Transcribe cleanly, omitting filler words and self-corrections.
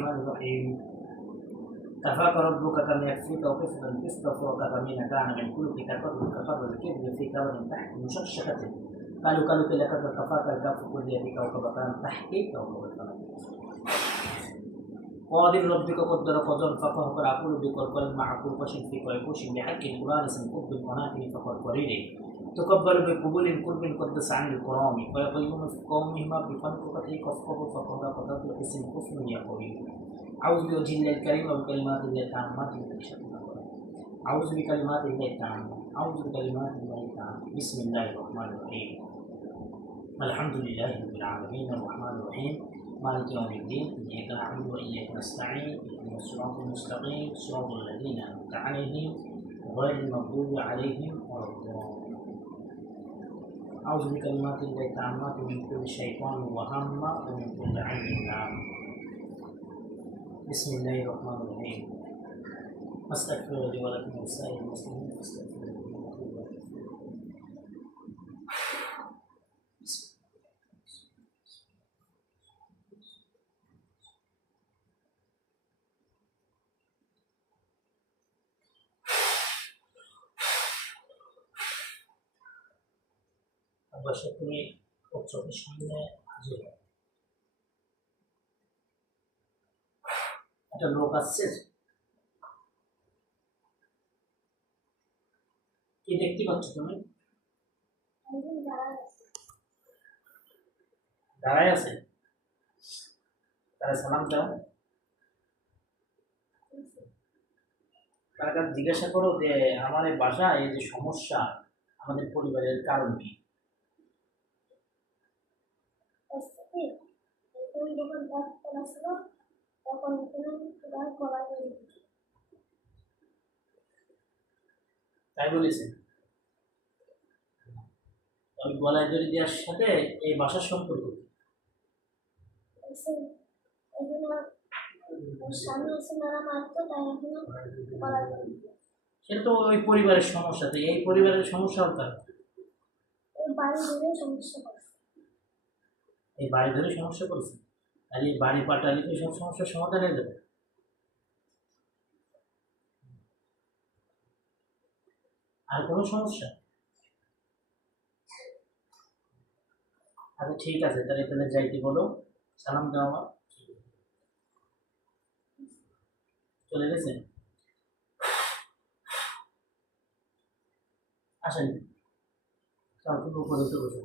الرحمن الرحيم كفاك ربك كم يكفيك وكفى الكفر فوق من كان من كلك كفر الكبر في كبر تحت مشقشقة قالوا لك كفاك الكف كليتك وكبر تحتك وكبر قادر ربك قدر قدر فقه أقول بقرقر معقول قشن في قيقوش بحق القرآن سنقب بالقناة فقر قريري تقبل بقبول قرب قدس عن الكرام ويقيم في قومهما بفنقته كفقه فقه قدر اسم كفر يقوي أعوذ بوجه الله الكريم وبكلمات الله التامات أعوذ بكلمات الله التامات أعوذ بكلمات الله التامات بسم الله الرحمن الرحيم الحمد لله رب العالمين الرحمن الرحيم مالك يوم الدين إياك نعبد وإياك نستعين اهدنا الصراط المستقيم صراط الذين أنعمت عليهم غير المغضوب عليهم ولا الضالين أعوذ بكلمات الله التامات من كل شيطان وهمة ومن كل عين لامة بسم الله الرحمن الرحيم أستغفر لي ولكم ولسائر المسلمين فاستغفروه إنه هو الغفور অবশ্য তুমি চোখের সামনে হাজির হও। একটা লোক আসছে, কি দেখতে পাচ্ছ তুমি? দাঁড়ায় আছে, তারা সালাম দাও। তার কাছে জিজ্ঞাসা করো যে আমার এই বাসায় এই যে সমস্যা আমাদের পরিবারের কারণ কি? তাই বলেছে। ওই গলায় দড়ি দেওয়ার সাথে এই বাসার সম্পর্ক সেটা তো ওই পরিবারের সমস্যা। তো এই পরিবারের সমস্যা হল কার? এই বাড়ি ধরে সমস্যা করেছে। আর এই বাড়ি পাঠালে কি সব সমস্যার সমাধান হয়ে যাবে? আর কোনো সমস্যা? আচ্ছা ঠিক আছে, তাহলে তাহলে যাইতে বলো, সালাম দাও। আমার চলে গেছে। আসেন, তারপর উপরে বসে